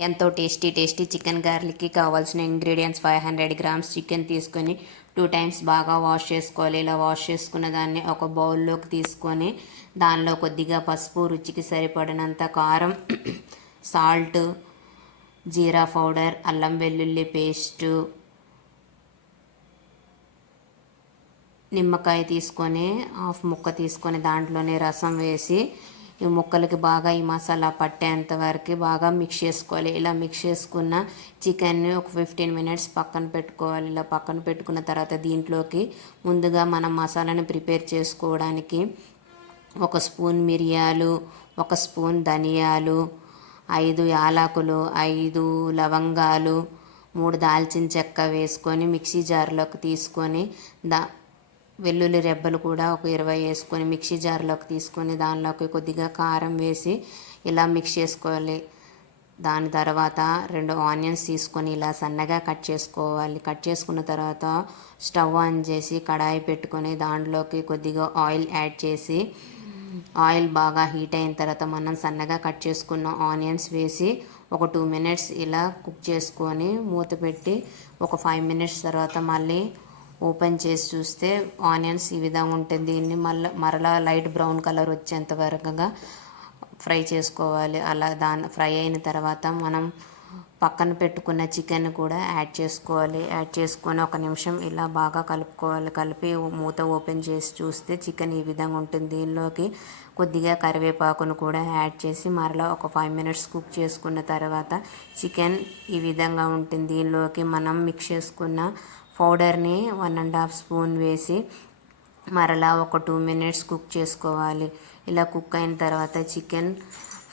ఎంతో tasty tasty chicken గార్లిక్కి కావాల్సిన ingredients five hundred grams chicken తీసుకొని టూ టైమ్స్ బాగా వాష్ చేసుకోవాలి. ఇలా వాష్ చేసుకున్న దాన్ని ఒక బౌల్లోకి తీసుకొని దానిలో కొద్దిగా పసుపు రుచికి సరిపడినంత కారం సాల్ట్ జీరా పౌడర్ అల్లం వెల్లుల్లి పేస్టు నిమ్మకాయ తీసుకొని హాఫ్ ముక్క తీసుకొని దాంట్లోనే రసం వేసి ముక్కలకి బాగా ఈ మసాలా పట్టేంత వరకు బాగా మిక్స్ చేసుకోవాలి. ఇలా మిక్స్ చేసుకున్న చికెన్ని ఒక ఫిఫ్టీన్ మినిట్స్ పక్కన పెట్టుకోవాలి. ఇలా పక్కన పెట్టుకున్న తర్వాత దీంట్లోకి ముందుగా మనం మసాలాని ప్రిపేర్ చేసుకోవడానికి ఒక స్పూన్ మిరియాలు ఒక స్పూన్ ధనియాలు ఐదు యాలకులు ఐదు లవంగాలు మూడు దాల్చిన చెక్క వేసుకొని మిక్సీ జార్లోకి తీసుకొని దా వెల్లుల్లి రెబ్బలు కూడా ఒక ఇరవై వేసుకొని మిక్సీ జార్లోకి తీసుకొని దానిలోకి కొద్దిగా కారం వేసి ఇలా మిక్స్ చేసుకోవాలి. దాని తర్వాత రెండు ఆనియన్స్ తీసుకొని ఇలా సన్నగా కట్ చేసుకోవాలి. కట్ చేసుకున్న తర్వాత స్టవ్ ఆన్ చేసి కడాయి పెట్టుకొని దాంట్లోకి కొద్దిగా ఆయిల్ యాడ్ చేసి ఆయిల్ బాగా హీట్ అయిన తర్వాత మనం సన్నగా కట్ చేసుకున్న ఆనియన్స్ వేసి ఒక టూ మినిట్స్ ఇలా కుక్ చేసుకొని మూత పెట్టి ఒక ఫైవ్ మినిట్స్ తర్వాత మళ్ళీ ఓపెన్ చేసి చూస్తే ఆనియన్స్ ఈ విధంగా ఉంటుంది. దీన్ని మళ్ళీ మరలా లైట్ బ్రౌన్ కలర్ వచ్చేంత వరకుగా ఫ్రై చేసుకోవాలి. అలా దాని ఫ్రై అయిన తర్వాత మనం పక్కన పెట్టుకున్న చికెన్ కూడా యాడ్ చేసుకోవాలి. యాడ్ చేసుకొని ఒక నిమిషం ఇలా బాగా కలుపుకోవాలి. కలిపి మూత ఓపెన్ చేసి చూస్తే చికెన్ ఈ విధంగా ఉంటుంది. దీనిలోకి కొద్దిగా కరివేపాకును కూడా యాడ్ చేసి మరలా ఒక ఫైవ్ మినిట్స్ కుక్ చేసుకున్న తర్వాత చికెన్ ఈ విధంగా ఉంటుంది. దీనిలోకి మనం మిక్స్ చేసుకున్న పౌడర్ని వన్ అండ్ హాఫ్ స్పూన్ వేసి మరలా ఒక టూ మినిట్స్ కుక్ చేసుకోవాలి. ఇలా కుక్ అయిన తర్వాత చికెన్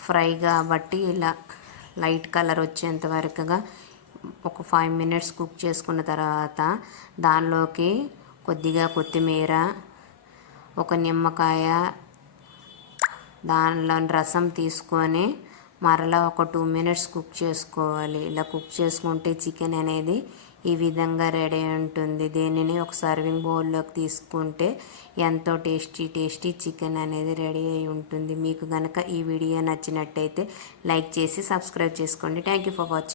ఫ్రై కాబట్టి ఇలా లైట్ కలర్ వచ్చేంత వరకుగా ఒక ఫైవ్ మినిట్స్ కుక్ చేసుకున్న తర్వాత దానిలోకి కొద్దిగా కొత్తిమీర ఒక నిమ్మకాయ దానిలో రసం తీసుకొని మరలా ఒక టూ మినిట్స్ కుక్ చేసుకోవాలి. ఇలా కుక్ చేసుకుంటే చికెన్ అనేది ఈ విధంగా రెడీ ఉంటుంది. దీనిని ఒక సర్వింగ్ బౌల్లోకి తీసుకుంటే ఎంతో టేస్టీ టేస్టీ చికెన్ అనేది రెడీ అయి ఉంటుంది. మీకు కనుక ఈ వీడియో నచ్చినట్టయితే లైక్ చేసి సబ్స్క్రైబ్ చేసుకోండి. Thank you for watching